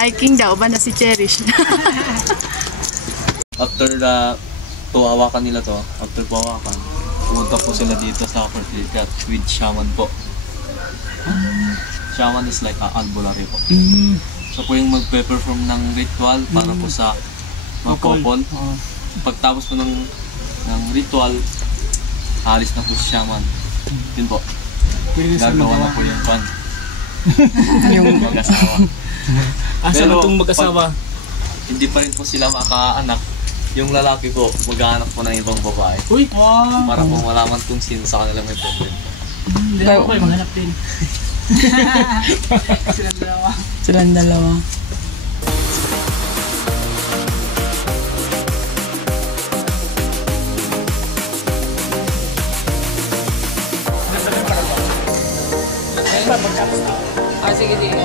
Hiking daw ba na si Cherish? After the hawakan nila to, after po hawakan, pumunta po sila dito sa Fortificat with shaman po. Shaman is like albularyo po. So po yung magpe-perform ng ritual para po sa mga couple. Pagtapos po ng ritual, alis na po si shaman. Yun po. Gagawa na po yung pan. Yung mag-asawa. Asa na itong mag-asawa? Hindi pa rin po sila makaanak. Yung lalaki po, mag-aanak po ng ibang babae. Uy! Para po malaman kung sino sa kanila may problem. Hindi ako kayo maghanap din. Silang dalawa. Silang dalawa. Sige, sige.